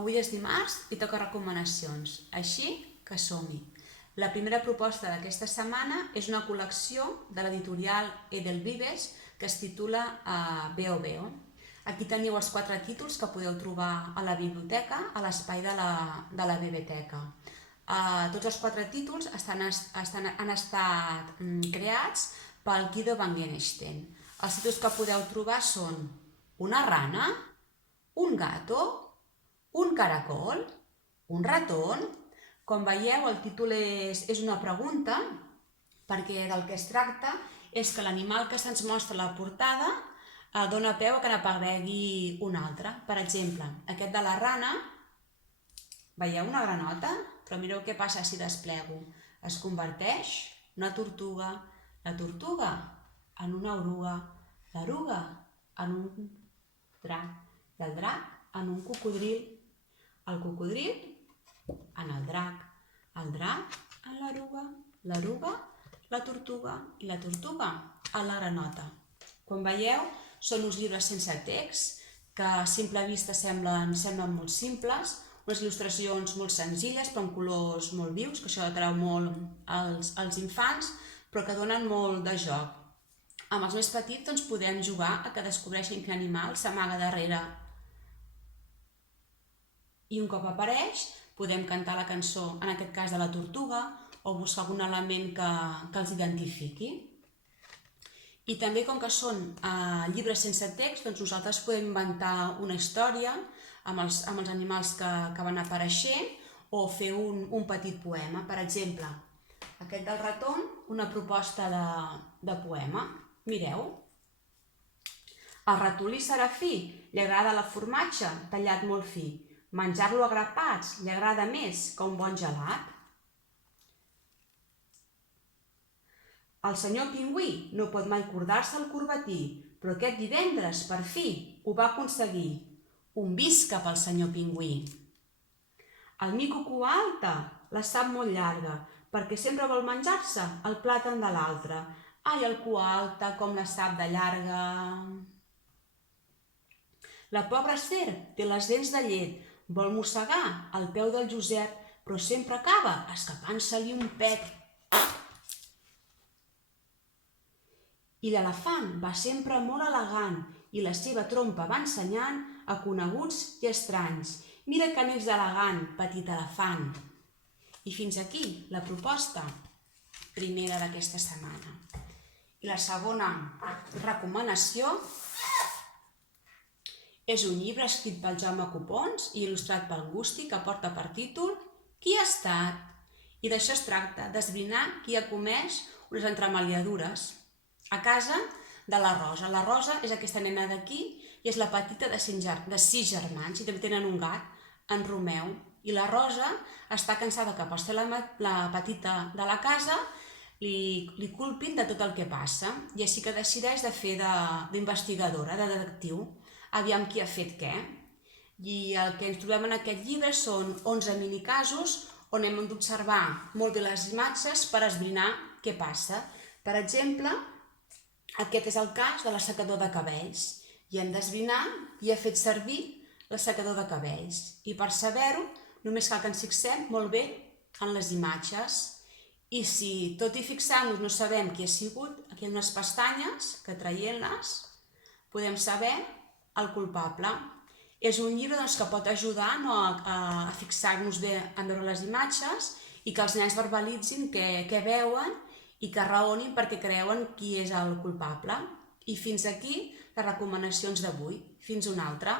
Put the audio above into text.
Avui és dimarts i toca recomanacions, així que som-hi. La primera proposta d'aquesta setmana és una col·lecció de l'editorial Edelvives que es titula Veo Veo. Aquí teniu els 4 títols que podeu trobar a la biblioteca, a l'espai de la biblioteca. Tots els 4 títols han estat creats pel Guido van Genstein. Els títols que podeu trobar són una rana, un gato, un caracol, un ratón. Com veieu, el títol és una pregunta, perquè del que es tracta és que l'animal que se'ns mostra a la portada dona peu a que n'aparegui un altre. Per exemple, aquest de la rana, veieu una granota? Però mireu què passa si desplego. Es converteix en una tortuga, la tortuga en una oruga, l'eruga en un drac i el drac en un cocodril, el cocodril en el drac en l'eruga, l'eruga la tortuga i la tortuga en la granota. Com veieu, són uns llibres sense text que a simple vista semblen molt simples, unes il·lustracions molt senzilles però amb colors molt vius, que això atrau molt als infants, però que donen molt de joc. Amb els més petits podem jugar a que descobreixin quin animal s'amaga darrere. I un cop apareix, podem cantar la cançó, en aquest cas de la tortuga, o buscar algun element que els identifiqui. I també, com que són llibres sense text, nosaltres podem inventar una història amb els animals que van apareixent o fer un petit poema. Per exemple, aquest del ratón, una proposta de poema. Mireu. Al ratolí serafí li agrada el formatge tallat molt fi. Menjar-lo a grapats li agrada més que un bon gelat. El senyor pingüí no pot mai cordar-se el corbatí, però aquest divendres, per fi, ho va aconseguir. Un visca pel senyor pingüí. El mico cua alta la sap molt llarga, perquè sempre vol menjar-se el plàtan de l'altre. Ai, el cua alta, com la sap de llarga. La pobra serp té les dents de llet, vol mossegar el peu del Josep, però sempre acaba escapant-se-li un pet. I l'elefant va sempre molt elegant i la seva trompa va ensenyant a coneguts i estranys. Mira que n'ets elegant, petit elefant. I fins aquí la proposta primera d'aquesta setmana. I la segona recomanació és un llibre escrit pel Jaume Copons i il·lustrat pel Gusti, que porta per títol Qui ha estat? I d'això es tracta, d'esbrinar qui ha comès unes entremaliadures a casa de la Rosa. La Rosa és aquesta nena d'aquí i és la petita de 6 germans i també tenen un gat, en Romeu. I la Rosa està cansada que per ser la petita de la casa li culpin de tot el que passa i així que decideix de fer d'investigadora, de detectiu, aviam qui ha fet què. I el que ens trobem en aquest llibre són 11 minicasos on hem d'observar molt bé les imatges per esbrinar què passa. Per exemple, aquest és el cas de l'assecador de cabells i hem d'esbrinar qui ha fet servir l'assecador de cabells. I per saber-ho només cal que ens fixem molt bé en les imatges. I si tot i fixar-nos no sabem qui ha sigut, aquí hi ha unes pestanyes que traient-les podem saber el culpable. És un llibre que pot ajudar a fixar-nos bé en veure les imatges i que els nens verbalitzin què veuen i que raonin perquè creuen qui és el culpable. I fins aquí les recomanacions d'avui. Fins una altra.